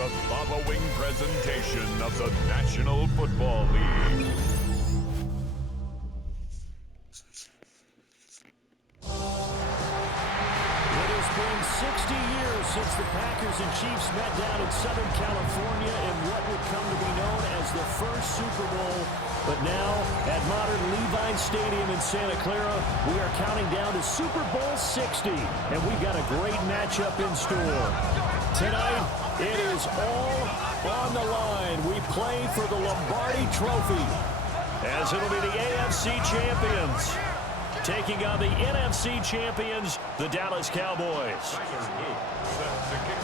the following presentation of the National Football League. It has been 60 years since the Packers and Chiefs met down in Southern California in what would come to be known as the first Super Bowl. But now, at modern Levi Stadium in Santa Clara, we are counting down to Super Bowl 60, and we've got a great matchup in store. Tonight, it is all on the line. We play for the Lombardi Trophy, as it'll be the AFC champions taking on the NFC champions, the Dallas Cowboys.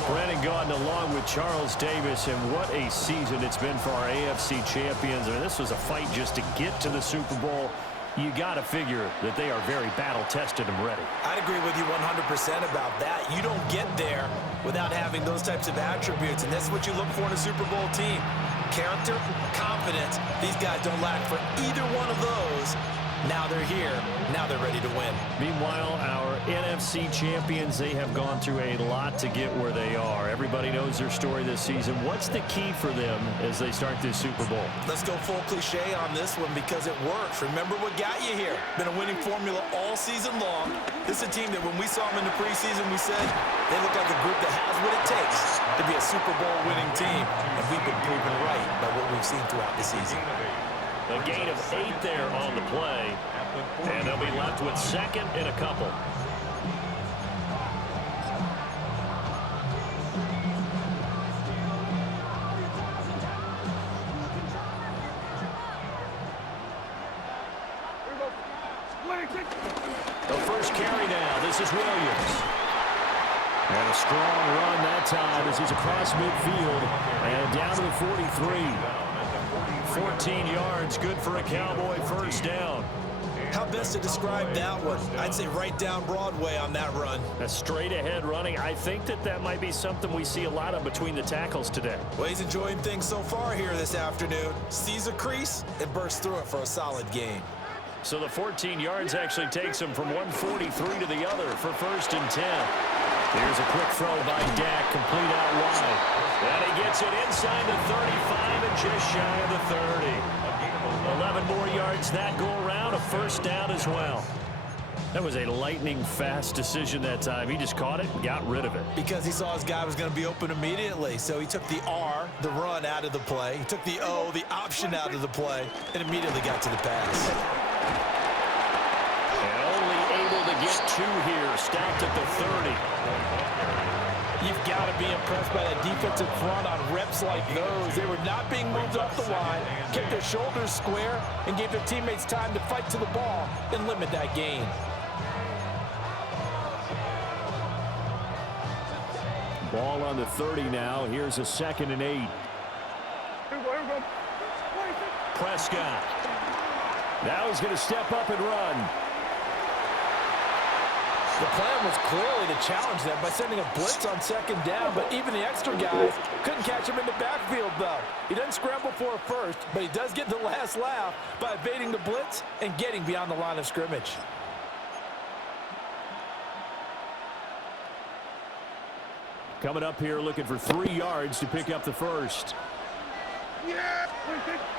Brandon Gaudin along with Charles Davis, and what a season it's been for our AFC champions. I mean, this was a fight just to get to the Super Bowl. You got to figure that they are very battle-tested and ready. I'd agree with you 100% about that. You don't get there without having those types of attributes, and that's what you look for in a Super Bowl team. Character, confidence. These guys don't lack for either one of those. Now they're here. Now they're ready to win. Meanwhile, our NFC champions, they have gone through a lot to get where they are. Everybody knows their story this season. What's the key for them as they start this Super Bowl? Let's go full cliche on this one because it works. Remember what got you here. Been a winning formula all season long. This is a team that when we saw them in the preseason, we said they look like a group that has what it takes to be a Super Bowl winning team. And we've been proven right by what we've seen throughout the season. A gain of 8 there on the play, and they'll be left with second and a couple. The first carry now. This is Williams. And a strong run that time as he's across midfield and down to the 43. 14 yards, good for a Cowboy first down. How best to describe that one? I'd say right down Broadway on that run. A straight ahead running. I think that might be something we see a lot of between the tackles today. Well, he's enjoying things so far here this afternoon. Sees a crease and bursts through it for a solid gain. So the 14 yards actually takes him from 143 to the other for first and 10. Here's a quick throw by Dak, complete out wide. And he gets it inside the 35 and just shy of the 30. 11 more yards that go around, a first down as well. That was a lightning-fast decision that time. He just caught it and got rid of it. Because he saw his guy was going to be open immediately. So he took the R, the run, out of the play. He took the O, the option, out of the play, and immediately got to the pass. And only able to get 2 here, stacked at the 30. You've got to be impressed by that defensive front on reps like those. They were not being moved off the line, kept their shoulders square, and gave their teammates time to fight to the ball and limit that gain. Ball on the 30 now. Here's a 2nd and 8. Prescott. Now he's going to step up and run. The plan was clearly to challenge them by sending a blitz on 2nd down, but even the extra guys couldn't catch him in the backfield, though. He doesn't scramble for a first, but he does get the last laugh by evading the blitz and getting beyond the line of scrimmage. Coming up here looking for 3 yards to pick up the first.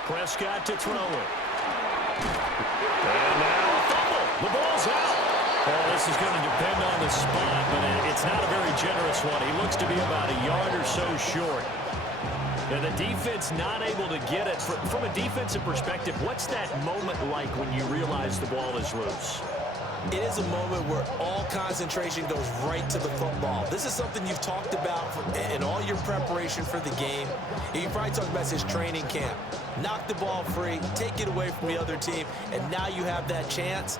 Prescott to throw it. And now a fumble. The ball's out. Well, this is going to depend on the spot, but it's not a very generous one. He looks to be about a yard or so short. And the defense not able to get it. From a defensive perspective, what's that moment like when you realize the ball is loose? It is a moment where all concentration goes right to the football. This is something you've talked about in all your preparation for the game. You probably talked about his training camp. Knock the ball free, take it away from the other team, and now you have that chance.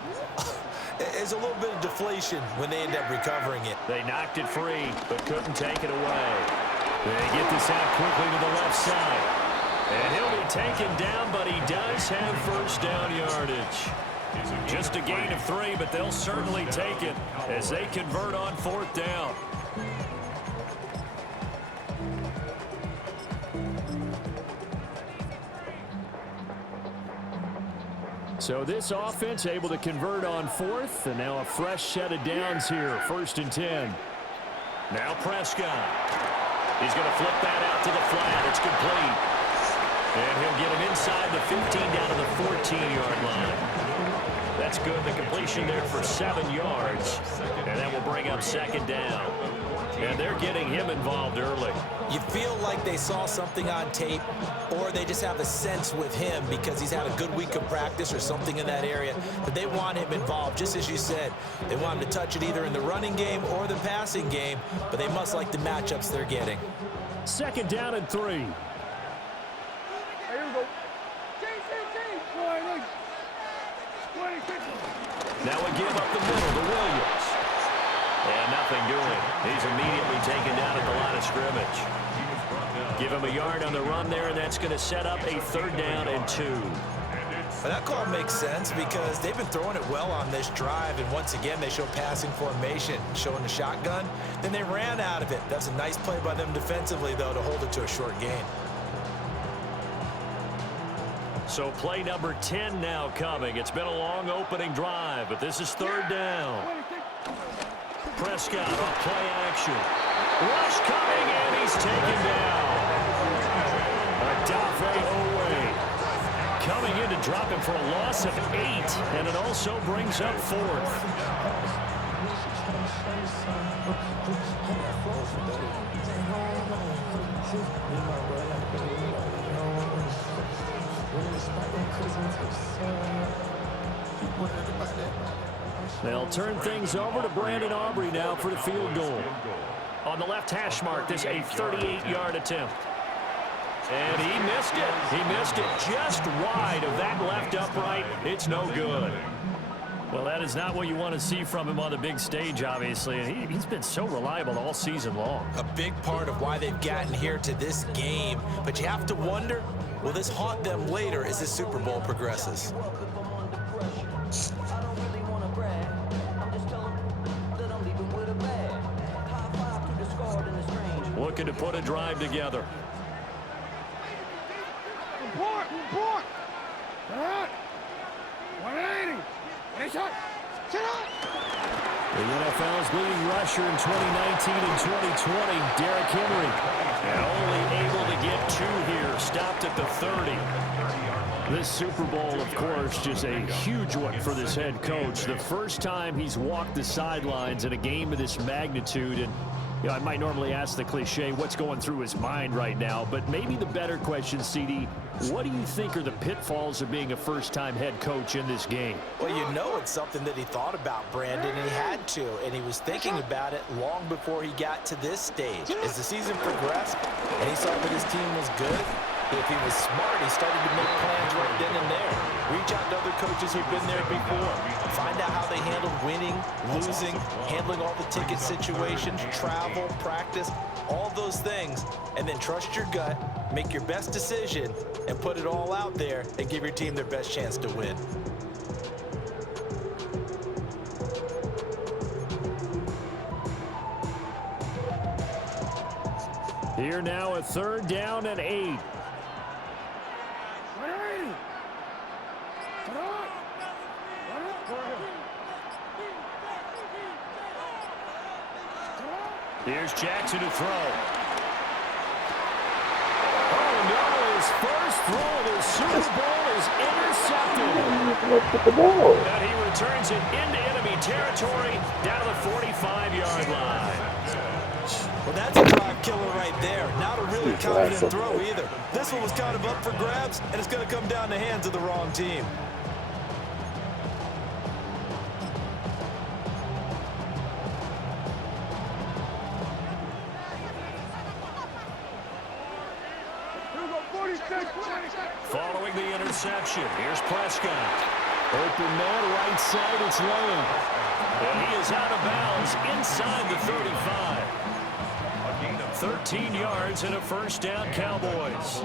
There's a little bit of deflation when they end up recovering it. They knocked it free, but couldn't take it away. They get this out quickly to the left side. And he'll be taken down, but he does have first down yardage. Just a gain of 3, but they'll certainly take it as they convert on 4th down. So this offense able to convert on 4th, and now a fresh set of downs here, 1st and 10. Now Prescott. He's going to flip that out to the flat. It's complete. And he'll get him inside the 15 down to the 14-yard line. That's good. The completion there for 7 yards. And that will bring up second down. And they're getting him involved early. You feel like they saw something on tape, or they just have a sense with him because he's had a good week of practice or something in that area, that they want him involved. Just as you said, they want him to touch it either in the running game or the passing game, but they must like the matchups they're getting. Second down and 3. Now we give up the middle to Williams. And nothing doing. He's immediately taken down at the line of scrimmage. Give him a yard on the run there, and that's going to set up a 3rd down and 2. Well, that call makes sense because they've been throwing it well on this drive, and once again they show passing formation, showing the shotgun. Then they ran out of it. That's a nice play by them defensively, though, to hold it to a short gain. So play number 10 now coming. It's been a long opening drive, but this is 3rd down. Prescott on play action. Rush coming, and he's taken down. Odafe Owe coming in to drop him for a loss of 8, and it also brings up 4th. They'll turn things over to Brandon Aubrey now for the field goal. On the left hash mark, this a 38-yard attempt. And he missed it. He missed it just wide of that left upright. It's no good. Well, that is not what you want to see from him on the big stage, obviously. And he's been so reliable all season long. A big part of why they've gotten here to this game. But you have to wonder, will this haunt them later as this Super Bowl progresses? Looking to put a drive together. Report! All right. 180. Hey, shot. Sit up. The NFL's leading rusher in 2019 and 2020, Derrick Henry. And only able to get 2 here, stopped at the 30. This Super Bowl, of course, just a huge one for this head coach. The first time he's walked the sidelines in a game of this magnitude. And you know, I might normally ask the cliche, what's going through his mind right now? But maybe the better question, CD, what do you think are the pitfalls of being a first-time head coach in this game? Well, you know it's something that he thought about, Brandon, and he had to. And he was thinking about it long before he got to this stage. As the season progressed and he saw that his team was good, if he was smart, he started to make plans right then and there. Reach out to other coaches who've been there before. Find out how they handled winning, losing, handling all the ticket situations, travel, practice, all those things. And then trust your gut, make your best decision, and put it all out there and give your team their best chance to win. Here now a 3rd down and 8. Here's Jackson to throw. Oh, no, his first throw of the Super Bowl is intercepted. And he returns it into enemy territory down to the 45-yard line. Well, that's a drive killer right there. Not a really confident throw either. This one was kind of up for grabs, and it's going to come down the hands of the wrong team. Following the interception, here's Prescott. Open man, right side, it's Lamb. And he is out of bounds inside the 35. 13 yards and a 1st down, Cowboys.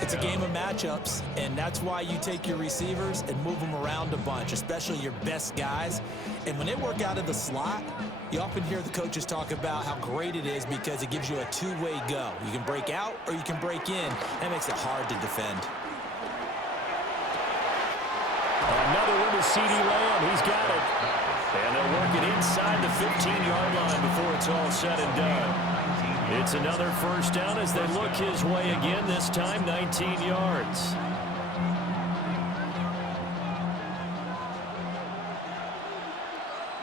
It's a game of matchups, and that's why you take your receivers and move them around a bunch, especially your best guys. And when they work out of the slot, you often hear the coaches talk about how great it is because it gives you a two-way go. You can break out or you can break in. That makes it hard to defend. Another one to CeeDee Lamb. He's got it. And they'll work it inside the 15-yard line before it's all said and done. It's another first down as they look his way again, this time 19 yards.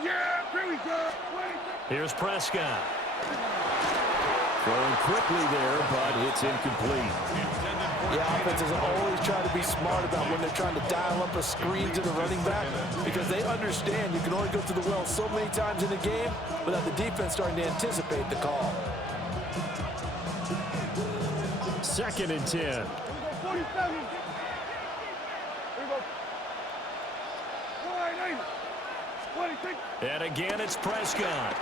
Yeah, here we go. Here's Prescott. Throwing quickly there, but it's incomplete. Yeah, offenses always try to be smart about when they're trying to dial up a screen to the running back because they understand you can only go to the well so many times in a game without the defense starting to anticipate the call. 2nd and 10. 47. Here we go. 26. And again, it's Prescott.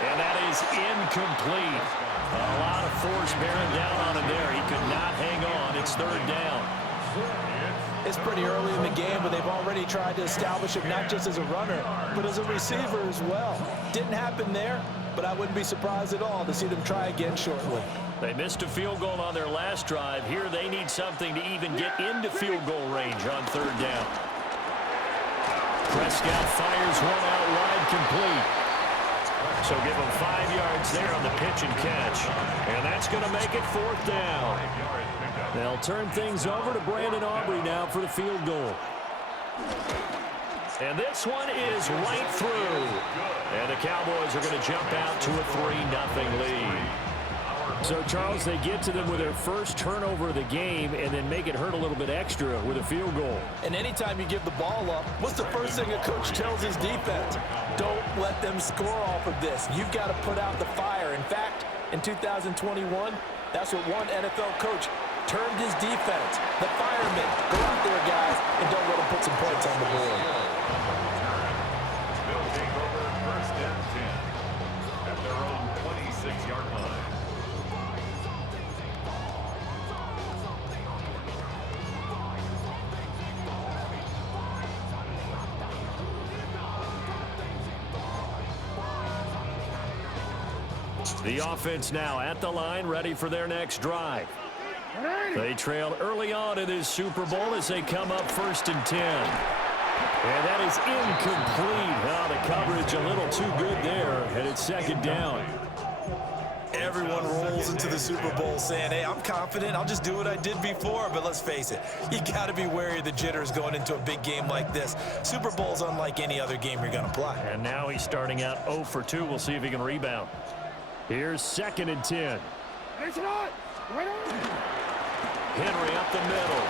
And that is incomplete. A lot of force bearing down on him there. He could not hang on. It's 3rd down. It's pretty early in the game, but they've already tried to establish him not just as a runner, but as a receiver as well. Didn't happen there, but I wouldn't be surprised at all to see them try again shortly. They missed a field goal on their last drive. Here they need something to even get into field goal range on 3rd down. Prescott fires one out wide, complete. So give him 5 yards there on the pitch and catch. And that's going to make it 4th down. They'll turn things over to Brandon Aubrey now for the field goal. And this one is right through. And the Cowboys are going to jump out to a 3-0 lead. So, Charles, they get to them with their first turnover of the game and then make it hurt a little bit extra with a field goal. And anytime you give the ball up, what's the first thing a coach tells his defense? Don't let them score off of this. You've got to put out the fire. In fact, in 2021, that's what one NFL coach termed his defense. The firemen. Go out there, guys, and don't let them put some points on the board. They'll take over 1st and 10 at their own 26-yard line. The offense now at the line, ready for their next drive. They trailed early on in this Super Bowl as they come up 1st and 10. And that is incomplete. Oh, the coverage a little too good there, and it's 2nd down. Everyone rolls into the Super Bowl saying, hey, I'm confident. I'll just do what I did before. But let's face it, you got to be wary of the jitters going into a big game like this. Super Bowl's unlike any other game you're going to play. And now he's starting out 0 for 2. We'll see if he can rebound. Here's 2nd and 10. Henry up the middle.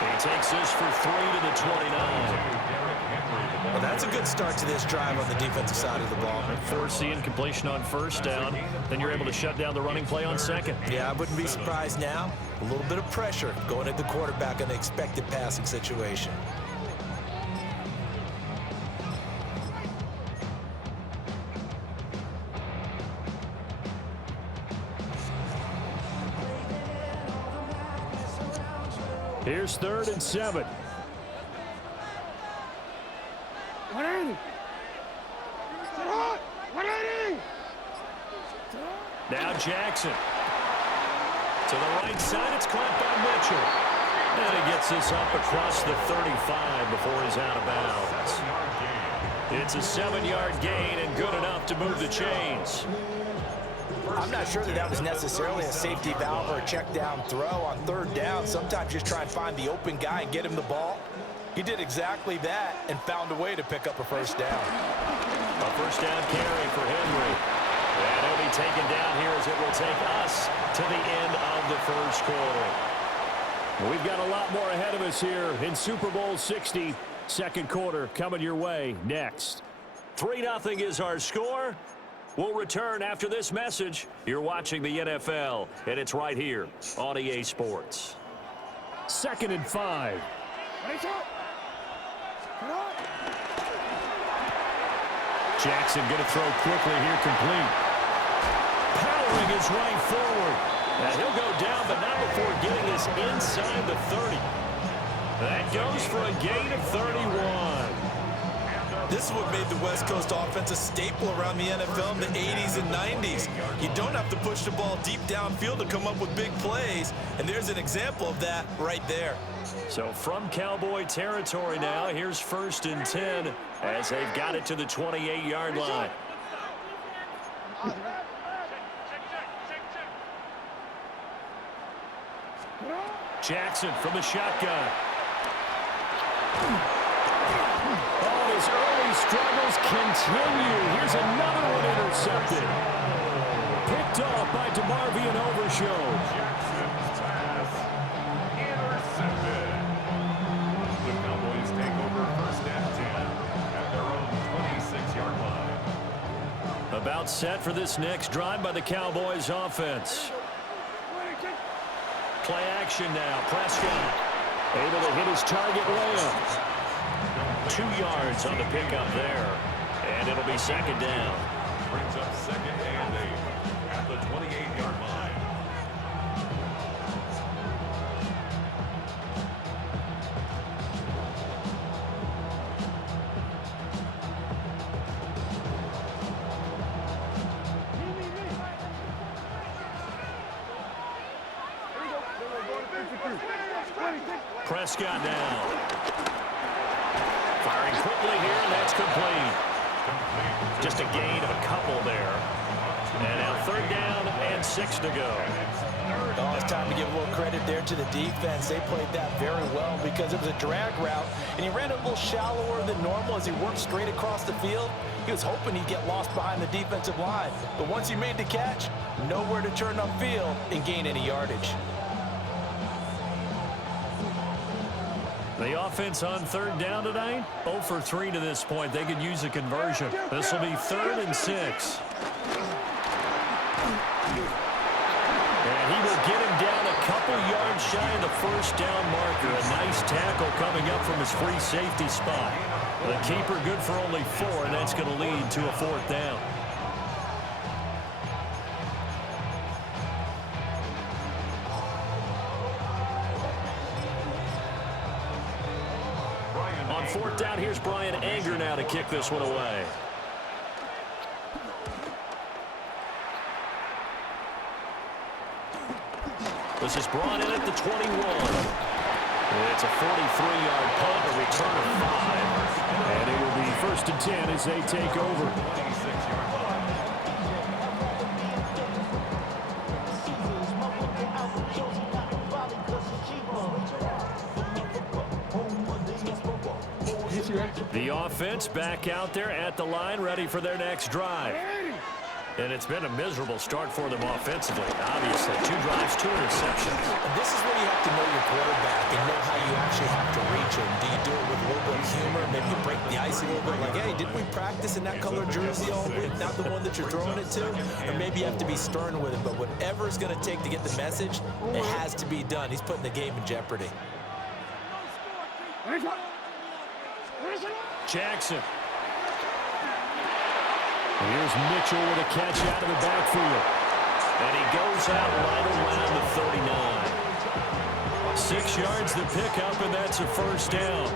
He takes this for 3 to the 29. Well, that's a good start to this drive on the defensive side of the ball. Forcing completion on 1st down. Then you're able to shut down the running play on 2nd. Yeah, I wouldn't be surprised now. A little bit of pressure going at the quarterback in the expected passing situation. Here's 3rd and 7. 180. 180. Now Jackson. To the right side, it's caught by Mitchell. And he gets this up across the 35 before he's out of bounds. It's a 7-yard gain and good enough to move the chains. I'm not sure that was necessarily a safety valve or a check down throw on 3rd down. Sometimes just try and find the open guy and get him the ball. He did exactly that and found a way to pick up a 1st down. A 1st down carry for Henry. And he'll be taken down here as it will take us to the end of the 1st quarter. We've got a lot more ahead of us here in Super Bowl 60. 2nd quarter coming your way next. 3-0 is our score. We'll return after this message. You're watching the NFL, and it's right here on EA Sports. 2nd and 5. Jackson going to throw quickly here, complete. Powering his right forward. And he'll go down, but not before getting this inside the 30. That goes for a gain of 31. This is what made the West Coast offense a staple around the NFL in the 80s and 90s. You don't have to push the ball deep downfield to come up with big plays, and there's an example of that right there. So from Cowboy territory now, here's 1st and 10 as they've got it to the 28-yard line. Jackson from the shotgun. Oh, his early struggles continue. Here's another one intercepted. Picked off by DeMarvion Overshow. Jackson's pass intercepted. The Cowboys take over first and 10 at their own 26-yard line. About set for this next drive by the Cowboys offense. Play action now. Prescott able to hit his target layup. 2 yards on the pickup there. And it'll be second down. Brings up second and 8 at the 28-yard line. Prescott now. Firing quickly here, and that's complete. Just a gain of a couple there. And now third down and 6 to go. Oh, it's time to give a little credit there to the defense. They played that very well because it was a drag route, and he ran it a little shallower than normal as he worked straight across the field. He was hoping he'd get lost behind the defensive line. But once he made the catch, nowhere to turn upfield and gain any yardage. The offense on third down tonight, 0 for 3 to this point. They could use a conversion. This will be 3rd and 6. And he will get him down a couple yards shy of the first down marker. A nice tackle coming up from his free safety spot. The keeper good for only 4, and that's going to lead to a 4th down. On 4th down, here's Brian Anger now to kick this one away. This is brought in at the 21. It's a 43-yard punt, a return of 5. And it will be 1st and 10 as they take over. 26-yard line. The offense back out there at the line, ready for their next drive. And it's been a miserable start for them offensively. Obviously, 2 drives, 2 interceptions. And this is where you have to know your quarterback and know how you actually have to reach him. Do you do it with a little bit of humor? Maybe you break the ice a little bit, like, hey, didn't we practice in that color jersey all week? Not the one that you're throwing it to? Or maybe you have to be stern with it. But whatever it's going to take to get the message, it has to be done. He's putting the game in jeopardy. Jackson. Here's Mitchell with a catch out of the backfield. And he goes out right around the 39. 6 yards the pickup, and that's a first down.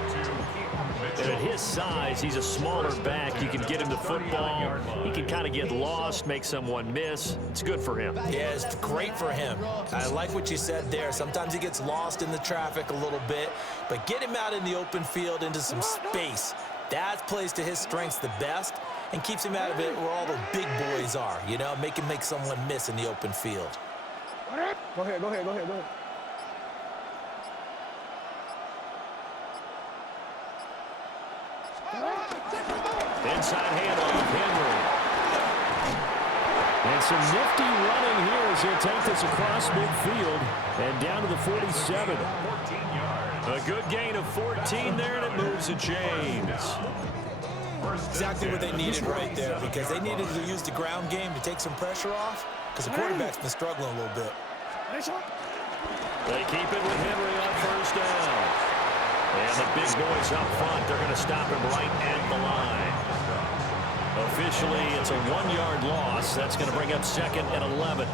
And at his size, he's a smaller back. You can get him the football. He can kind of get lost, make someone miss. It's good for him. Yeah, it's great for him. I like what you said there. Sometimes he gets lost in the traffic a little bit, but get him out in the open field into some space. That plays to his strengths the best and keeps him out of it where all the big boys are, you know, make him make someone miss in the open field. Go ahead. Inside handoff, Henry. And some nifty running here as he'll take this across midfield and down to the 47. 14 yards. A good gain of 14 there, and it moves the chains. Exactly what they needed right there, because they needed to use the ground game to take some pressure off, because the quarterback's been struggling a little bit. They keep it with Henry on first down. And the big boys up front, they're going to stop him right at the line. Officially, it's a 1-yard loss. That's going to bring up 2nd and 11.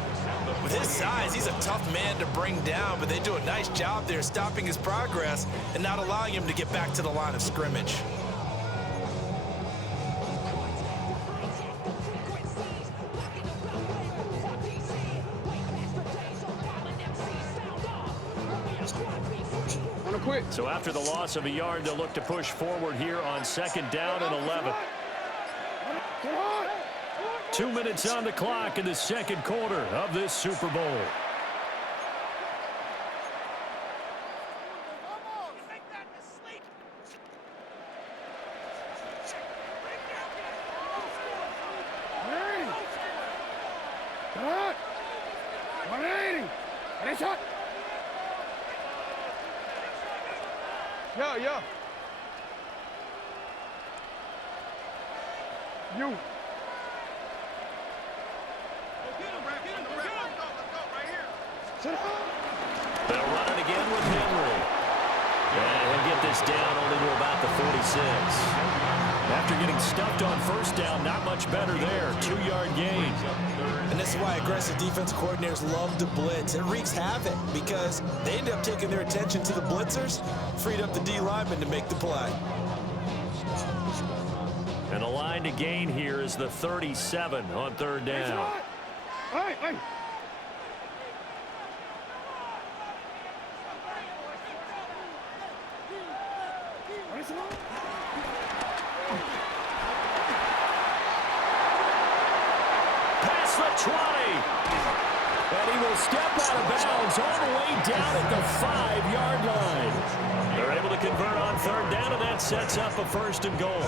With his size, he's a tough man to bring down, but they do a nice job there stopping his progress and not allowing him to get back to the line of scrimmage. So after the loss of a yard, they'll look to push forward here on 2nd down and 11. 2 minutes on the clock in the 2nd quarter of this Super Bowl. 180. Ready, shot. Yeah. You. They'll run it again with Henry. And he'll get this down only to about the 46. After getting stuffed on first down, not much better there. 2-yard gain. And this is why aggressive defense coordinators love to blitz. It wreaks havoc because they end up taking their attention to the blitzers, freed up the D lineman to make the play. And the line to gain here is the 37 on third down. Hey. Past the 20. And he will step out of bounds all the way down at the 5-yard line. They're able to convert on third down, and that sets up a first and goal.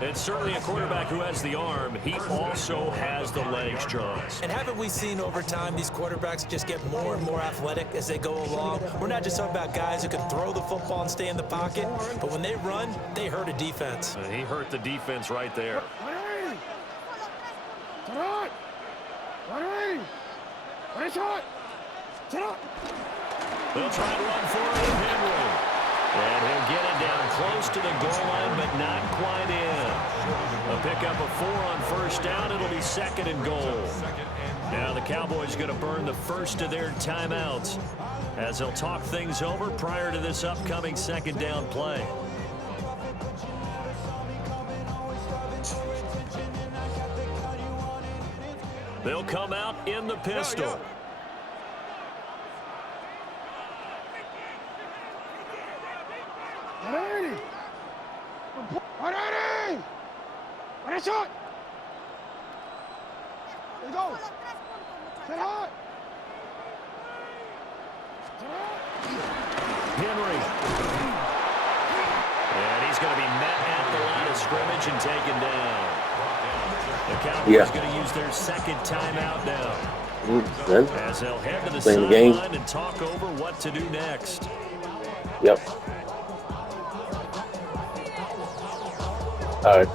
It's certainly a quarterback who has the arm. He also has the legs, Charles. And haven't we seen over time these quarterbacks just get more and more athletic as they go along? We're not just talking about guys who can throw the football and stay in the pocket, but when they run, they hurt a defense. And he hurt the defense right there. They'll try to run for it with Henry. And he'll get it down close to the goal line, but not quite in. A pickup of 4 on first down. It'll be second and goal. Now the Cowboys going to burn the first of their timeouts as they'll talk things over prior to this upcoming second down play. They'll come out in the pistol. Shot. Let's go. Get hot. Henry. And he's going to be met at the line of scrimmage and taken down. The Cowboys going to use their second timeout now. As they'll head to the sideline and talk over what to do next. Yep. All right.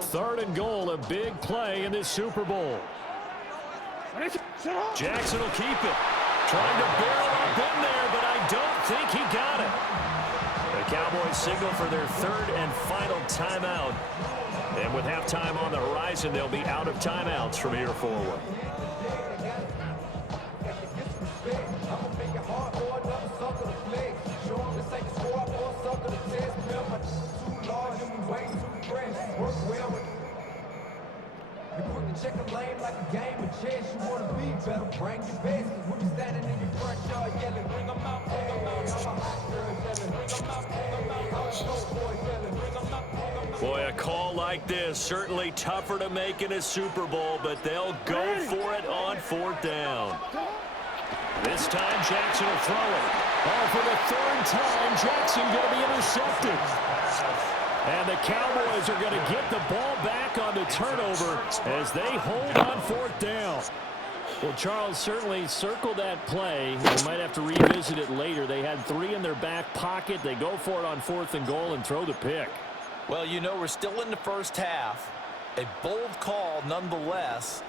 Third and goal, a big play in this Super Bowl. Jackson will keep it. Trying to barrel up in there, but I don't think he got it. The Cowboys signal for their third and final timeout. And with halftime on the horizon, they'll be out of timeouts from here forward. Check a lane like a game of chess. You want to be better, bring your best. When you standing in your front yard yelling, bring them out, bring them out. I'm a hot girl yelling, bring them out, bring them out. I'm a slow boy yelling, bring them out, bring them out. Boy, a call like this, certainly tougher to make in a Super Bowl, but they'll go for it on fourth down. This time, Jackson will throw it. Oh, for the third time, Jackson going to be intercepted. And the Cowboys are going to get the ball back on the turnover as they hold on fourth down. Well, Charles, certainly circle that play. They might have to revisit it later. They had 3 in their back pocket. They go for it on fourth and goal and throw the pick. Well, you know, we're still in the first half. A bold call nonetheless.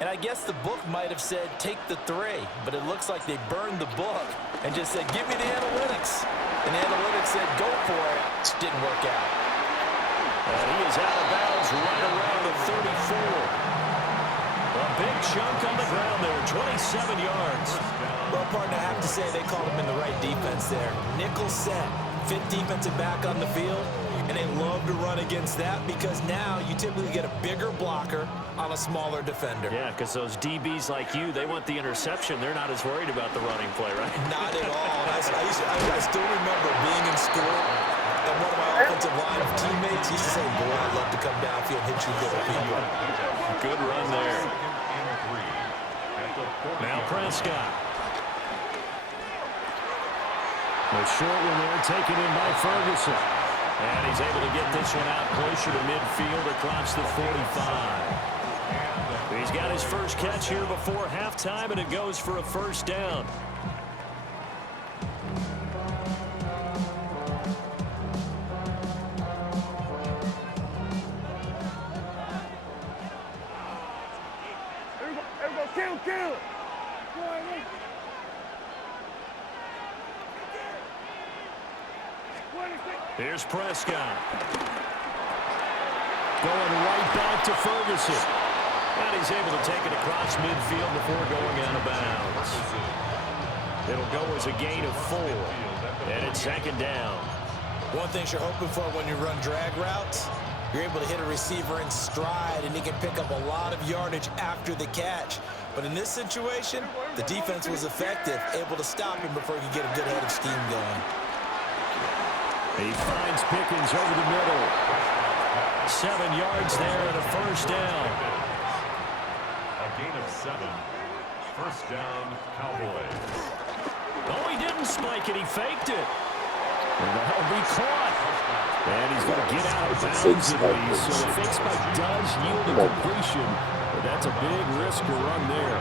And I guess the book might have said take the 3, but it looks like they burned the book and just said give me the analytics. And the analytics said go for it. Didn't work out. And he is out of bounds right around the 34. A big chunk on the ground there, 27 yards. Well, partner, I have to say they called him in the right defense there. Nickel set, 5th defensive back on the field, and they love to run against that because now you typically get a bigger blocker on a smaller defender. Yeah, because those DBs like you, they want the interception. They're not as worried about the running play, right? Not at all. I still remember being in school, and one of my offensive line teammates used to say, boy, I'd love to come downfield and hit you little people. Good run there. Now Prescott. A short one there taken in by Ferguson. And he's able to get this one out closer to midfield across the 45. He's got his first catch here before halftime, and it goes for a first down. Kill. Here's Prescott. Going right back to Ferguson. And he's able to take it across midfield before going out of bounds. It'll go as a gain of 4. And it's second down. One thing you're hoping for when you run drag routes, you're able to hit a receiver in stride, and he can pick up a lot of yardage after the catch. But in this situation, the defense was effective, able to stop him before he could get a good head of steam going. He finds Pickens over the middle. 7 yards there and a first down. A gain of 7. First down, Cowboys. Oh, he didn't spike it. He faked it. And that'll be caught. And he's going to get out of bounds at least. So the fake spike does yield a completion. But that's a big risk to run there.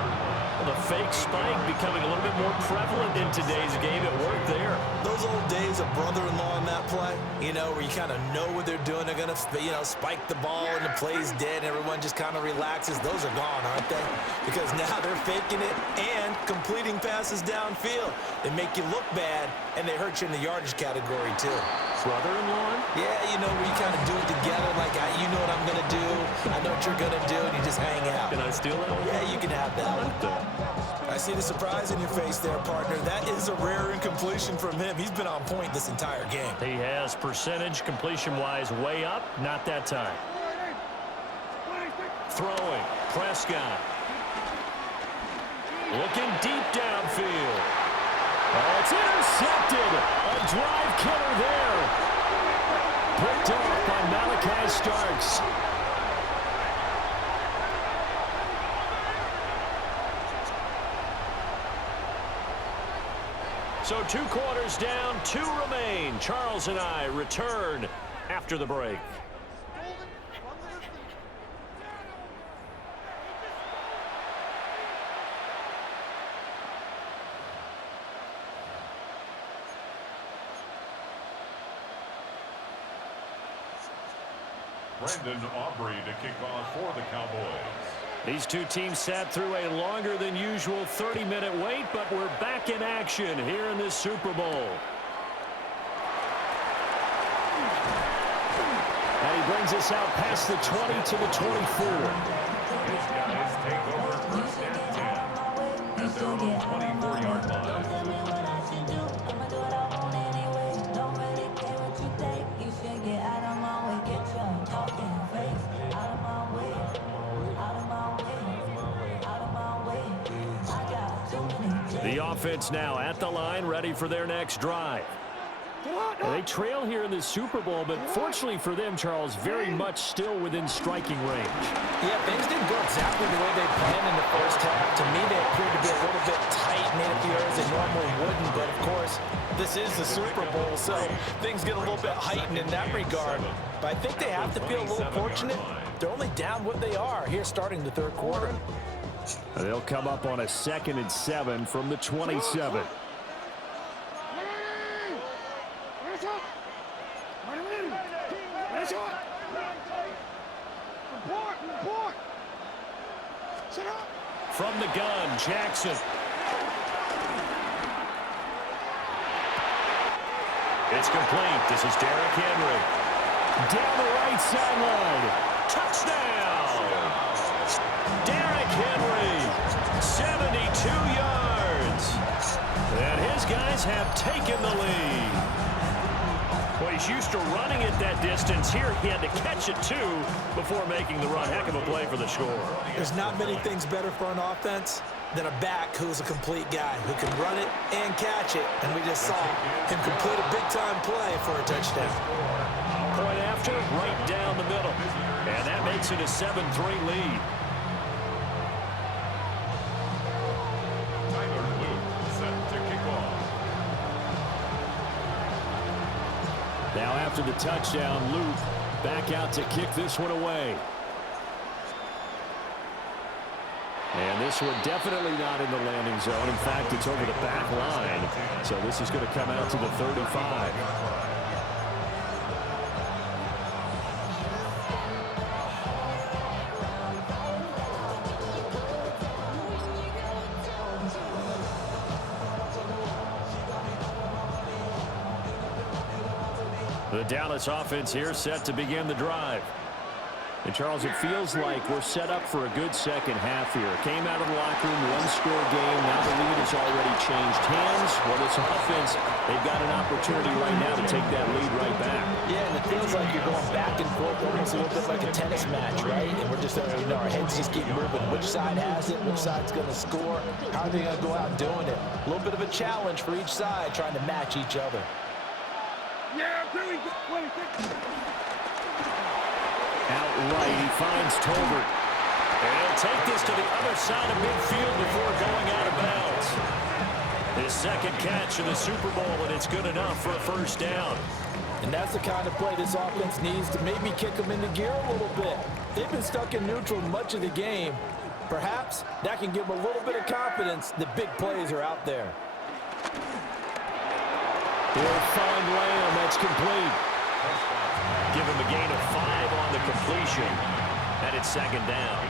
Well, the fake spike becoming a little bit more prevalent in today's game. It worked there. Those old days of brother-in-law in that play, where you kind of know what they're doing. They're going to, spike the ball and the play's dead and everyone just kind of relaxes. Those are gone, aren't they? Because now they're faking it and completing passes downfield. They make you look bad, and they hurt you in the yardage category, too. Brother-in-law? Yeah, where you kind of do it together, like, you know what I'm going to do, I know what you're going to do, and you just hang out. Can I steal that one? Yeah, you can have that one. I see the surprise in your face there, partner. That is a rare incompletion from him. He's been on point this entire game. He has percentage completion-wise way up. Not that time. Throwing. Prescott. Looking deep downfield. Oh, it's intercepted. A drive killer there. Picked off by Malachi Starks. So 2 quarters down, 2 remain. Charles and I return after the break. Brandon Aubrey to kick off for the Cowboys. These two teams sat through a longer than usual 30-minute wait, but we're back in action here in this Super Bowl. And he brings us out past the 20 to the 24. These guys take over first and 10 at their own 24-yard line. The offense now at the line, ready for their next drive. And they trail here in the Super Bowl, but fortunately for them, Charles, very much still within striking range. Yeah, things didn't go exactly the way they planned in the first half. To me, they appeared to be a little bit tight, made a few errors they normally wouldn't. But, of course, this is the Super Bowl, so things get a little bit heightened in that regard. But I think they have to feel a little fortunate. They're only down what they are here starting the third quarter. They'll come up on a 2nd and 7 from the 27. From the gun, Jackson. It's complete. This is Derrick Henry. Down the right sideline. Touchdown! Derrick Henry, 72 yards. And his guys have taken the lead. Well, he's used to running it that distance. Here he had to catch it, too, before making the run. Heck of a play for the score. There's not many things better for an offense than a back who's a complete guy who can run it and catch it. And we just saw him complete a big-time play for a touchdown. Point after, right down the middle. And that makes it a 7-3 lead. Tyler Luke set to kick off. Now after the touchdown. Luke back out to kick this one away. And this one definitely not in the landing zone. In fact, it's over the back line. So this is going to come out to the 35. The Dallas offense here set to begin the drive. And, Charles, it feels like we're set up for a good second half here. Came out of the locker room, one-score game. Now the lead has already changed hands. Well, this offense, they've got an opportunity right now to take that lead right back. Yeah, and it feels like you're going back and forth, almost a little bit like a tennis match, right? And we're just, our heads just keep moving. Which side has it? Which side's going to score? How are they going to go out doing it? A little bit of a challenge for each side, trying to match each other. Yeah, here we go. 26. Out right, he finds Tolbert. And he'll take this to the other side of midfield before going out of bounds. His second catch in the Super Bowl, and it's good enough for a first down. And that's the kind of play this offense needs to maybe kick them into gear a little bit. They've been stuck in neutral much of the game. Perhaps that can give them a little bit of confidence that big plays are out there. He'll find Lamb. That's complete. Give him a gain of 5 on the completion. And it's second down.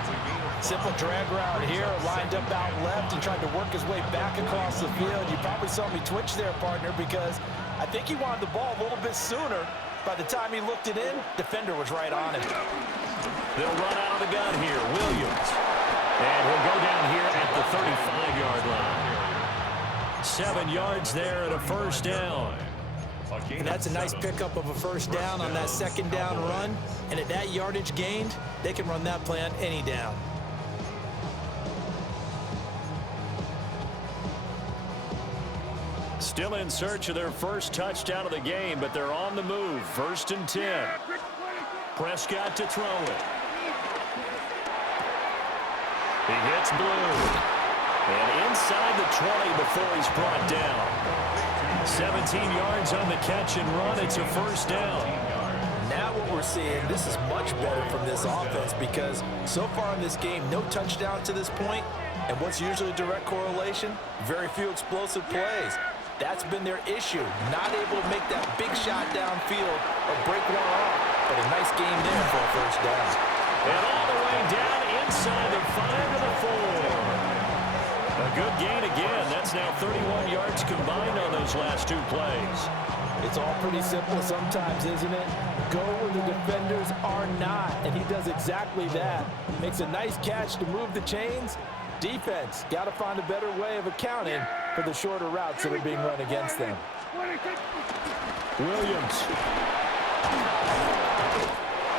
Simple drag route here, lined up out left and tried to work his way back across the field. You probably saw me twitch there, partner, because I think he wanted the ball a little bit sooner. By the time he looked it in, defender was right on him. They'll run out of the gun here. Williams. And he'll go down here at the 35-yard line. 7 yards there and a first down. And that's a nice pickup of a first down on that second down run. And at that yardage gained, they can run that play on any down. Still in search of their first touchdown of the game, but they're on the move. 1st and 10. Prescott to throw it. He hits Blue. And inside the 20 before he's brought down. 17 yards on the catch and run. It's a first down. Now what we're seeing, this is much better from this offense because so far in this game, no touchdown to this point. And what's usually a direct correlation? Very few explosive plays. That's been their issue. Not able to make that big shot downfield or break one off. But a nice game there for a first down. And all the way down inside the 5 to the 4. A good gain again. That's now 31 yards combined on those last 2 plays. It's all pretty simple sometimes, isn't it? Go where the defenders are not, and he does exactly that. Makes a nice catch to move the chains. Defense, got to find a better way of accounting for the shorter routes that are being run against them. Williams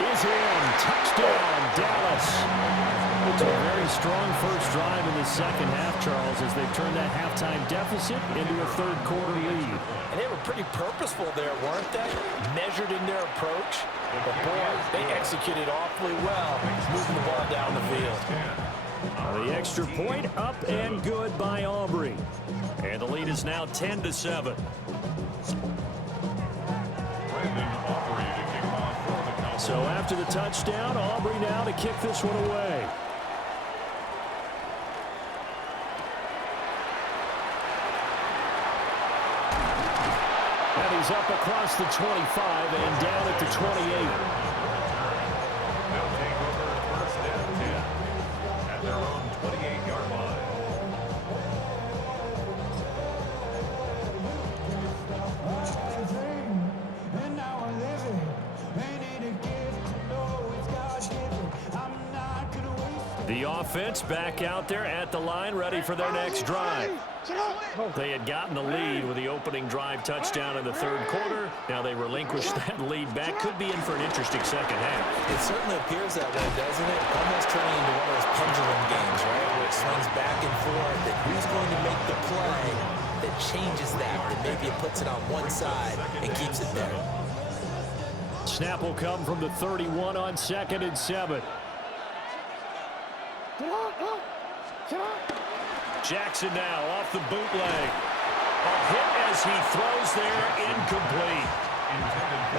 is in. Touchdown, Dallas. It's a very strong first drive in the second half, Charles, as they've turned that halftime deficit into a third-quarter lead. And they were pretty purposeful there, weren't they? Measured in their approach. But, boy, they executed awfully well, moving the ball down the field. The extra point up and good by Aubrey. And the lead is now 10-7. So after the touchdown, Aubrey now to kick this one away. And he's up across the 25 and down at the 28. The offense back out there at the line, ready for their next drive. They had gotten the lead with the opening drive touchdown in the third quarter. Now they relinquish that lead back. Could be in for an interesting second half. It certainly appears that way, doesn't it? Almost turning into one of those pendulum games, right? Where it swings back and forth. And who's going to make the play that changes that? That maybe it puts it on one side and keeps it there. Snap will come from the 31 on 2nd and 7. Jackson now off the bootleg. A hit as he throws there, incomplete.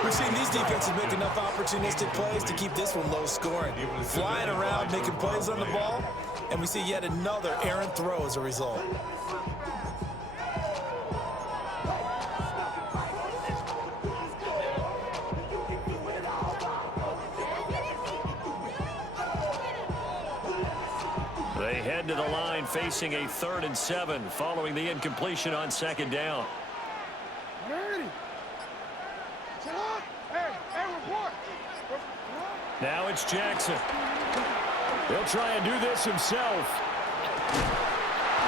We've seen these defenses make enough opportunistic plays to keep this one low scoring. Flying around, making plays on the ball, and we see yet another errant throw as a result. They head to the line facing a 3rd and 7 following the incompletion on 2nd down. Now it's Jackson. He'll try and do this himself.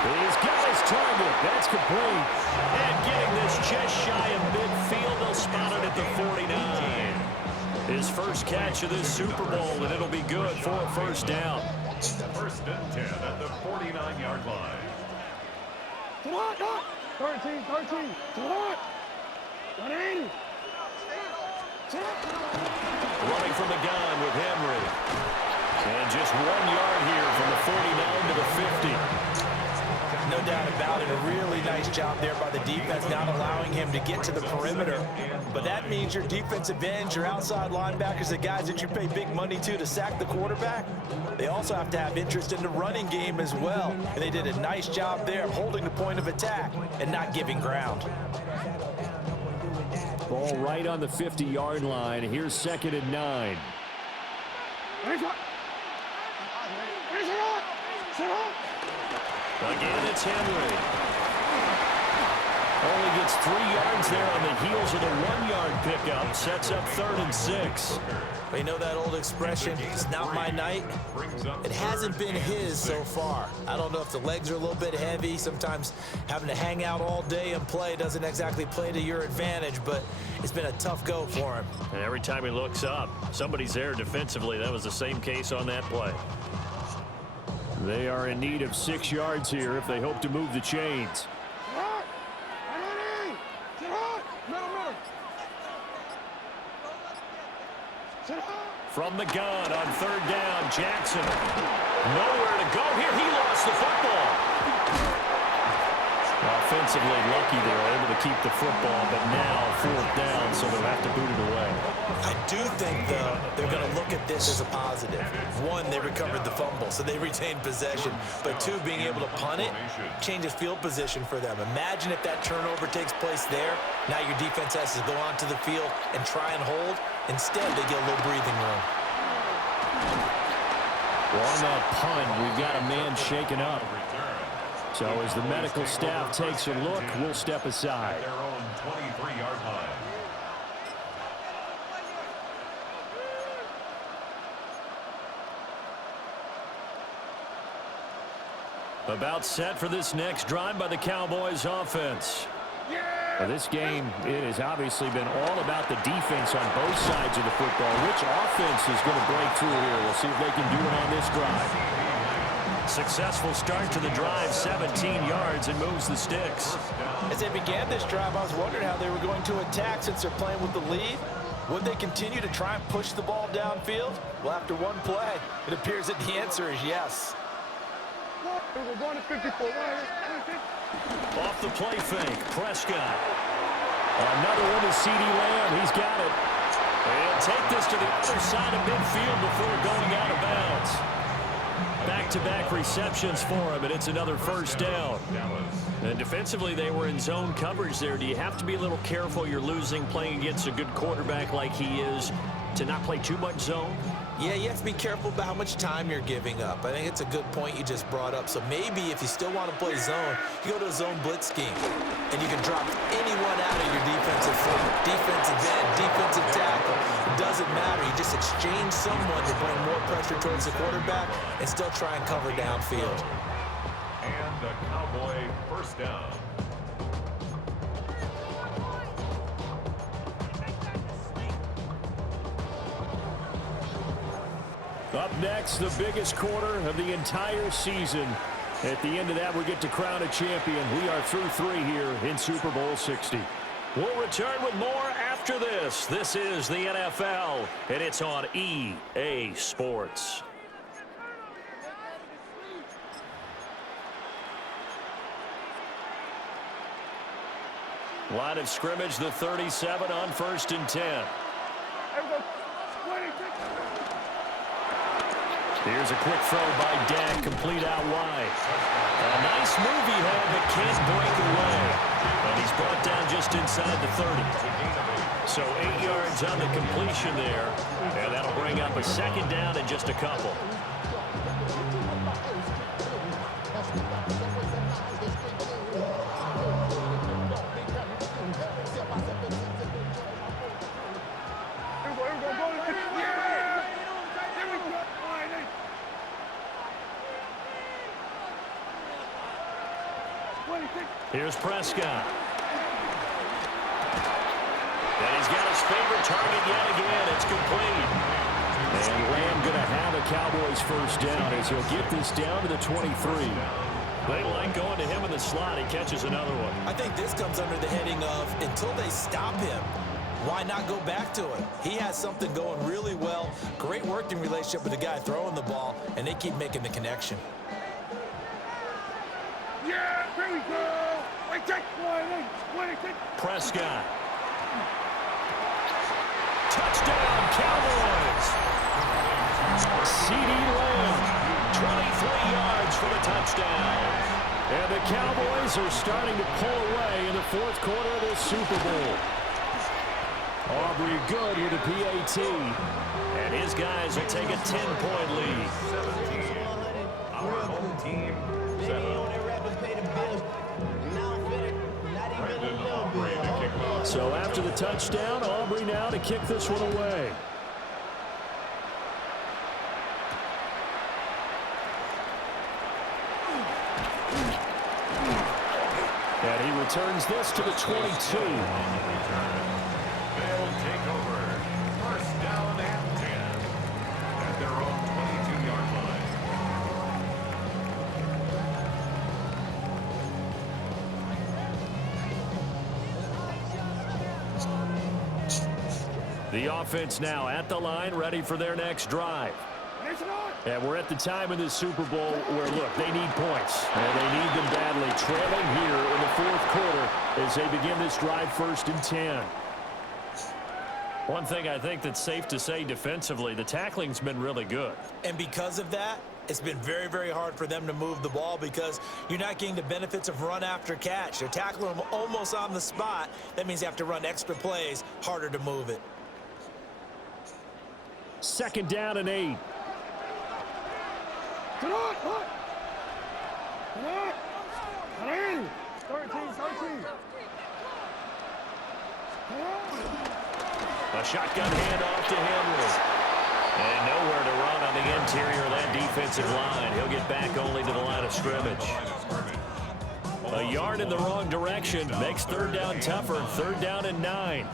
He's got his target. That's complete. And getting this just shy of midfield, they'll spot it at the 49. His first catch of this Super Bowl, and it'll be good for a 1st down. 1st and 10 at the 49-yard line. 13. 180. Running from the gun with Henry. And just 1 yard here from the 49 to the 50. No doubt about it. A really nice job there by the defense, not allowing him to get to the perimeter. But that means your defensive ends, your outside linebackers, the guys that you pay big money to sack the quarterback, they also have to have interest in the running game as well. And they did a nice job there of holding the point of attack and not giving ground. Ball right on the 50-yard line. Here's 2nd and 9. Again, it's Henry. Only gets 3 yards there on the heels of the 1-yard pickup. Sets up 3rd and 6. But you know that old expression, it's not my night? It hasn't been his so far. I don't know if the legs are a little bit heavy. Sometimes having to hang out all day and play doesn't exactly play to your advantage, but it's been a tough go for him. And every time he looks up, somebody's there defensively. That was the same case on that play. They are in need of 6 yards here if they hope to move the chains. From the gun on 3rd down, Jackson. Nowhere to go here. He lost the football. Offensively lucky they were able to keep the football, but now 4th down, so they'll have to boot it away. I do think, though, they're going to look at this as a positive. 1, they recovered the fumble, so they retained possession. But 2, being able to punt it changes field position for them. Imagine if that turnover takes place there. Now your defense has to go onto the field and try and hold. Instead, they get a little breathing room. Well, on that punt, we've got a man shaken up. So as the medical staff takes a look, we'll step aside. Their own 23-yard line. About set for this next drive by the Cowboys offense. Well, this game, it has obviously been all about the defense on both sides of the football. Which offense is going to break through here? We'll see if they can do it on this drive. Successful start to the drive, 17 yards, and moves the sticks. As they began this drive, I was wondering how they were going to attack since they're playing with the lead. Would they continue to try and push the ball downfield? Well, after one play, it appears that the answer is yes. We're going to 54. Off the play fake, Prescott. Another one is CeeDee Lamb. He's got it. And take this to the other side of midfield before going out of bounds. Back-to-back receptions for him, and it's another 1st down. And defensively, they were in zone coverage there. Do you have to be a little careful? You're losing, playing against a good quarterback like he is, to not play too much zone? Yeah, you have to be careful about how much time you're giving up. I think it's a good point you just brought up. So maybe if you still want to play zone, you go to a zone blitz scheme, and you can drop anyone out of your defensive front, defensive end, defensive tackle. It doesn't matter. You just exchange someone to bring more pressure towards the quarterback and still try and cover downfield. And a Cowboy 1st down. Up next, the biggest quarter of the entire season. At the end of that, we get to crown a champion. We are through 3 here in Super Bowl 60. We'll return with more after this. This is the NFL, and it's on EA Sports. Line of scrimmage, the 37 on 1st and 10. Here's a quick throw by Dak, complete out wide. A nice move he had, but can't break away. And he's brought down just inside the 30. So 8 yards on the completion there. And that'll bring up a second down and just a couple. Here's Prescott. And he's got his favorite target yet again. It's complete. And Lamb going to have a Cowboys first down as he'll get this down to the 23. They like going to him in the slot. He catches another one. I think this comes under the heading of until they stop him, why not go back to it? He has something going really well. Great working relationship with the guy throwing the ball, and they keep making the connection. Yeah, here we go. Prescott. Touchdown, Cowboys. CeeDee Lamb, 23 yards for the touchdown. And the Cowboys are starting to pull away in the 4th quarter of this Super Bowl. Aubrey good with a PAT. And his guys will take a 10-point lead. 17. Our home team, 7. So after the touchdown, Aubrey now to kick this one away. And he returns this to the 22. They'll take over. First down and 10 at their own 22-yard line. The offense now at the line, ready for their next drive. And we're at the time in this Super Bowl where, look, they need points. And they need them badly, trailing here in the 4th quarter as they begin this drive 1st and 10. One thing I think that's safe to say defensively, the tackling's been really good. And because of that, it's been very, very hard for them to move the ball because you're not getting the benefits of run after catch. They're tackling them almost on the spot. That means you have to run extra plays, harder to move it. 2nd down and 8. Come on. 13. A shotgun handoff to Henry. And nowhere to run on the interior of that defensive line. He'll get back only to the line of scrimmage. A yard in the wrong direction makes 3rd down tougher. 3rd down and 9.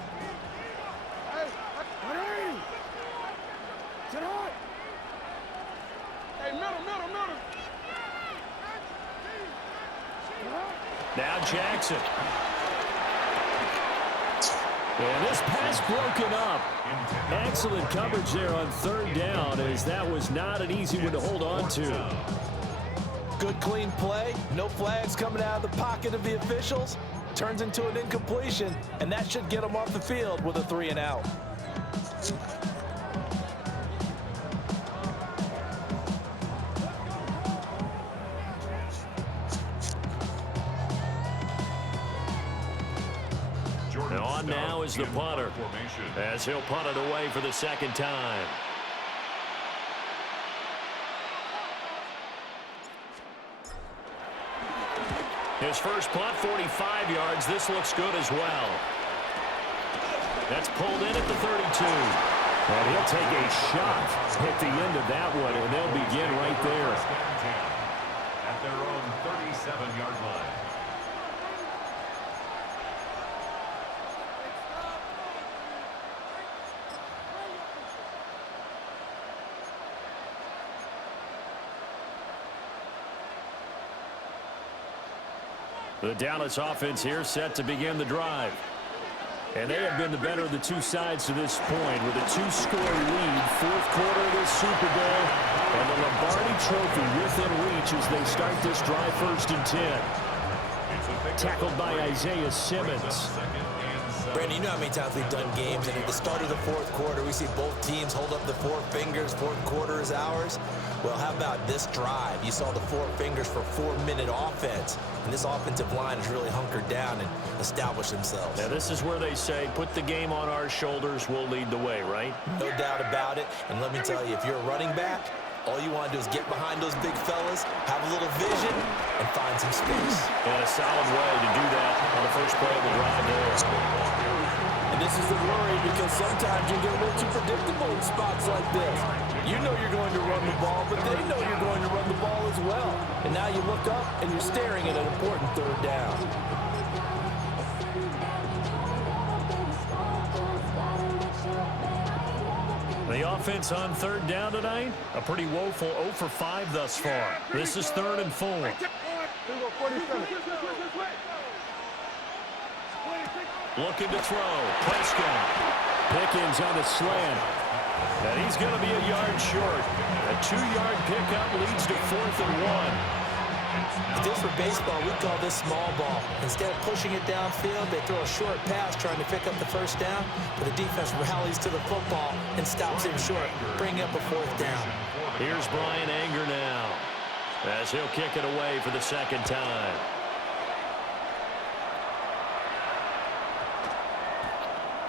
Now Jackson. And this pass broken up. Excellent coverage there on 3rd down, as that was not an easy one to hold on to. Good clean play. No flags coming out of the pocket of the officials. Turns into an incompletion, and that should get them off the field with a 3 and out. On now is the punter, as he'll punt it away for the 2nd time. His first punt, 45 yards. This looks good as well. That's pulled in at the 32. And he'll take a shot at the end of that one, and they'll begin right there. At their own 37-yard line. The Dallas offense here set to begin the drive. And they have been the better of the two sides to this point with a 2-score lead, 4th quarter of this Super Bowl, and the Lombardi Trophy within reach as they start this drive 1st and 10. It's a tackled by Isaiah Simmons. Brandon, you know how many times we've done games, and at the start of the fourth quarter, we see both teams hold up the four fingers, fourth quarter is ours. Well, how about this drive? You saw the four fingers for 4-minute offense, and this offensive line has really hunkered down and established themselves. Now, this is where they say, put the game on our shoulders, we'll lead the way, right? No doubt about it, and let me tell you, if you're a running back, all you want to do is get behind those big fellas, have a little vision, and find some space. And a solid way to do that on the first play of the drive there. And this is the worry, because sometimes you get a little too predictable in spots like this. You know you're going to run the ball, but they know you're going to run the ball as well. And now you look up, and you're staring at an important third down. The offense on third down tonight, a pretty woeful 0 for 5 thus far. This is 3rd and 4. Looking to throw. Prescott. Pickens on the slant. And he's going to be a yard short. A 2-yard pickup leads to 4th and 1. If this were baseball, we'd call this small ball. Instead of pushing it downfield, they throw a short pass trying to pick up the first down, but the defense rallies to the football and stops him short, bringing up a 4th down. Here's Brian Anger now, as he'll kick it away for the second time.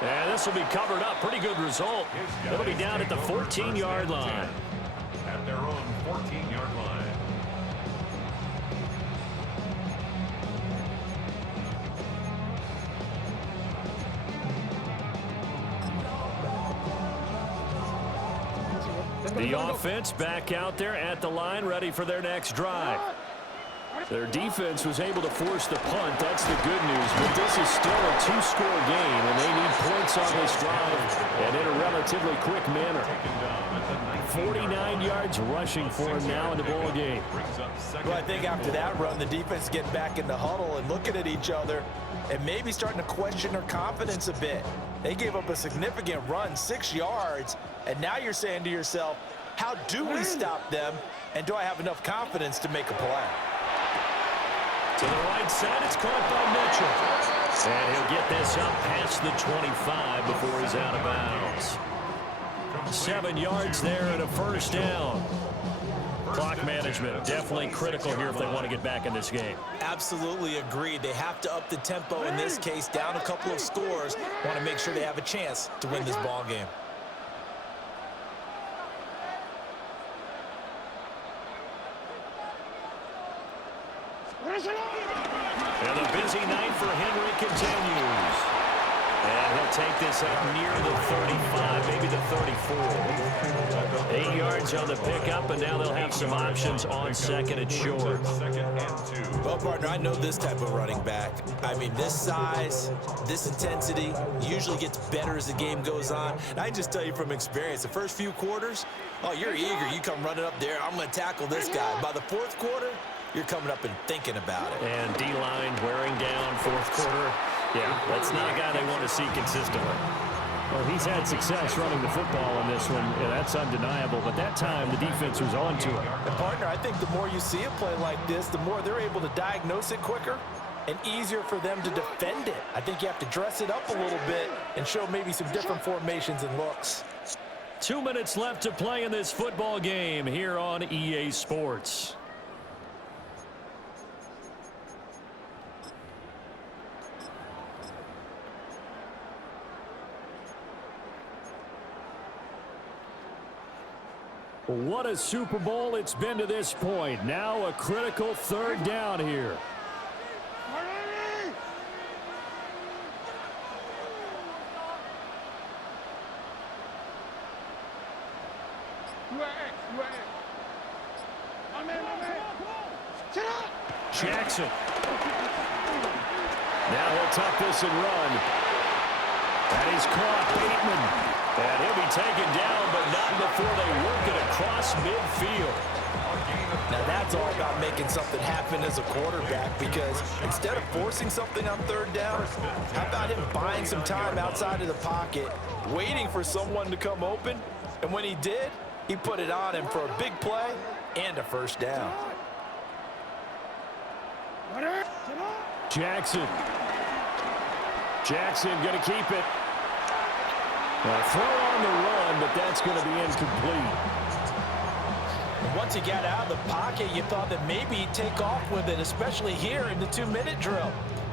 And this will be covered up. Pretty good result. It'll be down at the 14-yard line. At their own 14-yard line. The offense back out there at the line, ready for their next drive. Their defense was able to force the punt. That's the good news. But this is still a 2-score game, and they need points on this drive and in a relatively quick manner. 49 yards rushing for him now in the ball game. Well, I think after that run, the defense getting back in the huddle and looking at each other and maybe starting to question their confidence a bit. They gave up a significant run, 6 yards, and now you're saying to yourself, how do we stop them, and do I have enough confidence to make a play? To the right side, it's caught by Mitchell. And he'll get this up past the 25 before he's out of bounds. 7 yards there and a first down. Clock management definitely critical here if they want to get back in this game. Absolutely agreed. They have to up the tempo in this case, down a couple of scores. Want to make sure they have a chance to win this ball game. And the busy night for Henry continues. And he'll take this up near the 35, maybe the 34. 8 yards on the pickup, and now they'll have some options on 2nd and short. Well, partner, I know this type of running back. I mean, this size, this intensity usually gets better as the game goes on. And I just tell you from experience, the first few quarters, oh, you're eager. You come running up there, I'm going to tackle this guy. By the 4th quarter, you're coming up and thinking about it. And D-line wearing down 4th quarter. Yeah, that's not a guy they want to see consistently. Well, he's had success running the football in this one. Yeah, that's undeniable. But that time, the defense was on to it. And, partner, I think the more you see a play like this, the more they're able to diagnose it quicker and easier for them to defend it. I think you have to dress it up a little bit and show maybe some different formations and looks. 2 minutes left to play in this football game here on EA Sports. What a Super Bowl it's been to this point. Now a critical 3rd down here. Jackson. Now he'll tuck this and run. That is caught. Bateman. And he'll be taken down, but not before they work it across midfield. Now that's all about making something happen as a quarterback, because instead of forcing something on 3rd down, how about him buying some time outside of the pocket, waiting for someone to come open, and when he did, he put it on him for a big play and a first down. Jackson. Jackson going to keep it. Throw on the run, but that's going to be incomplete. Once he got out of the pocket, you thought that maybe he'd take off with it, especially here in the 2-minute drill.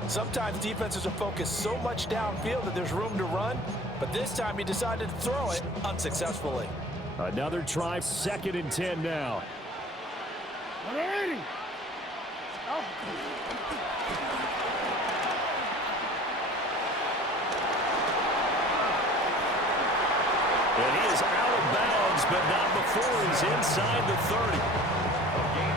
Sometimes defenses are focused so much downfield that there's room to run, but this time he decided to throw it unsuccessfully. Another try, 2nd and 10 now. Alrighty. Oh. And he is out of bounds, but not before he's inside the 30.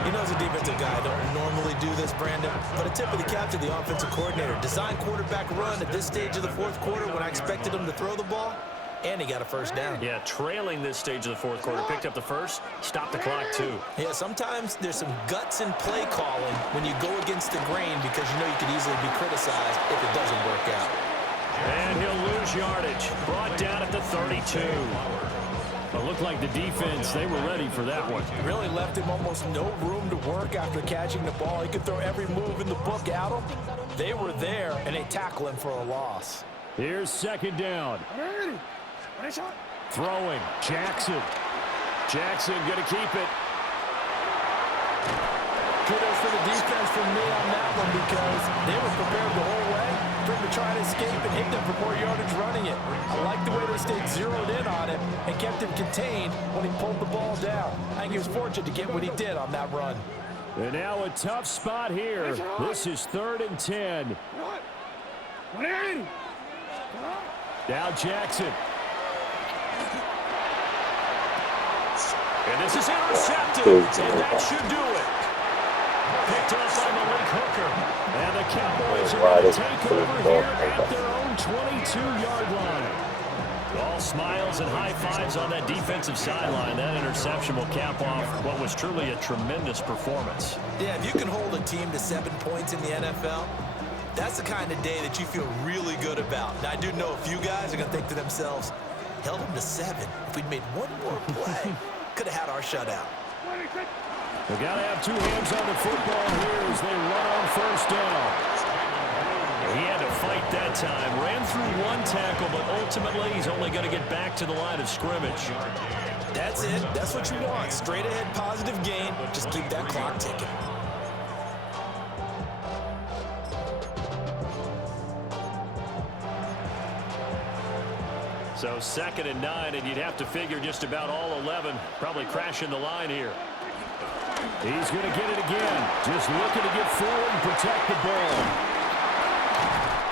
You know, as a defensive guy, I don't normally do this, Brandon, but a tip of the cap to the offensive coordinator. Design quarterback run at this stage of the 4th quarter when I expected him to throw the ball, and he got a first down. Yeah, trailing this stage of the 4th quarter. Picked up the first, stopped the clock too. Yeah, sometimes there's some guts in play calling when you go against the grain because you know you could easily be criticized if it doesn't work out. And he'll lose yardage. Brought down at the 32. It looked like the defense, they were ready for that one. Really left him almost no room to work after catching the ball. He could throw every move in the book at him. They were there, and they tackle him for a loss. Here's 2nd down. Alrighty. Ready, shot. Throwing. Jackson. Jackson going to keep it. Kudos for the defense from me on that one because they were prepared the whole way for him to try to escape and hit them for more yardage running it. I like the way they stayed zeroed in on him and kept him contained when he pulled the ball down. I think he was fortunate to get what he did on that run. And now a tough spot here. This is 3rd and 10. Alrighty. Now Jackson. And this is intercepted. And that should do it. Picked up by Malik Hooker. And the Cowboys are going to take over here at their own 22-yard line. All smiles and high fives on that defensive sideline. That interception will cap off what was truly a tremendous performance. Yeah, if you can hold a team to 7 points in the NFL, that's the kind of day that you feel really good about. Now, I do know a few guys are going to think to themselves, held them to 7. If we'd made one more play, could have had our shutout. They got to have 2 hands on the football here as they run on 1st down. He had to fight that time. Ran through 1 tackle, but ultimately he's only going to get back to the line of scrimmage. That's it. That's what you want. Straight ahead, positive gain. Just keep that clock ticking. So 2nd and 9, and you'd have to figure just about all 11 probably crashing the line here. He's going to get it again. Just looking to get forward and protect the ball.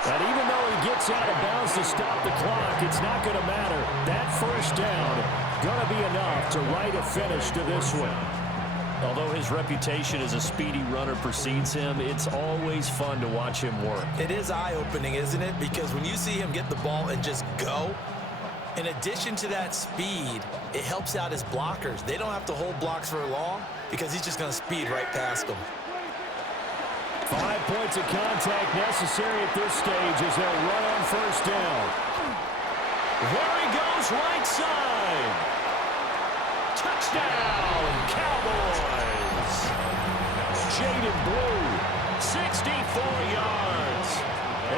And even though he gets out of bounds to stop the clock, it's not going to matter. That first down going to be enough to write a finish to this one. Although his reputation as a speedy runner precedes him, it's always fun to watch him work. It is eye-opening, isn't it? Because when you see him get the ball and just go, in addition to that speed, it helps out his blockers. They don't have to hold blocks for long because he's just going to speed right past them. 5 points of contact necessary at this stage as they'll run on 1st down. There he goes, right side. Touchdown, Cowboys. Shaded blue, 64 yards.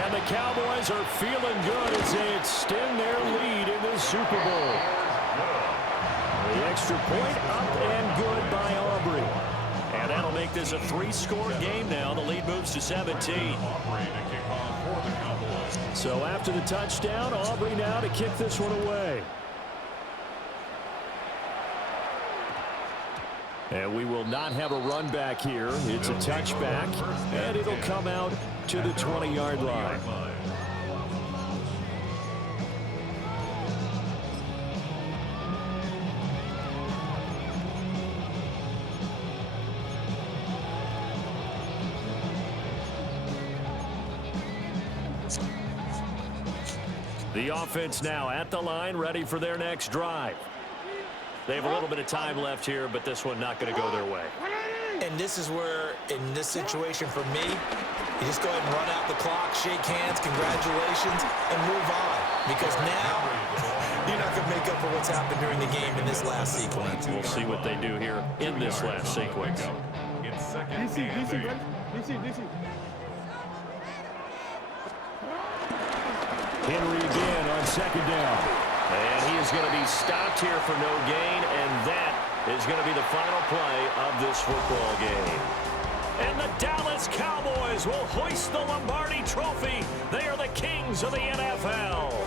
And the Cowboys are feeling good as they extend their lead in the Super Bowl. The extra point up and good by Aubrey. And that'll make this a 3-score game now. The lead moves to 17. So after the touchdown, Aubrey now to kick this one away. And we will not have a run back here. It's a touchback, and it'll come out to the 20-yard line. The offense now at the line, ready for their next drive. They have a little bit of time left here, but this one not going to go their way. And this is where, in this situation for me, you just go ahead and run out the clock, shake hands, congratulations, and move on. Because now, you're not going to make up for what's happened during the game in this last sequence. We'll see what they do here in this last sequence. It's 2nd and 8. DC. Henry again on second down. And he is going to be stopped here for no gain, and that is going to be the final play of this football game. And the Dallas Cowboys will hoist the Lombardi Trophy. They are the kings of the NFL.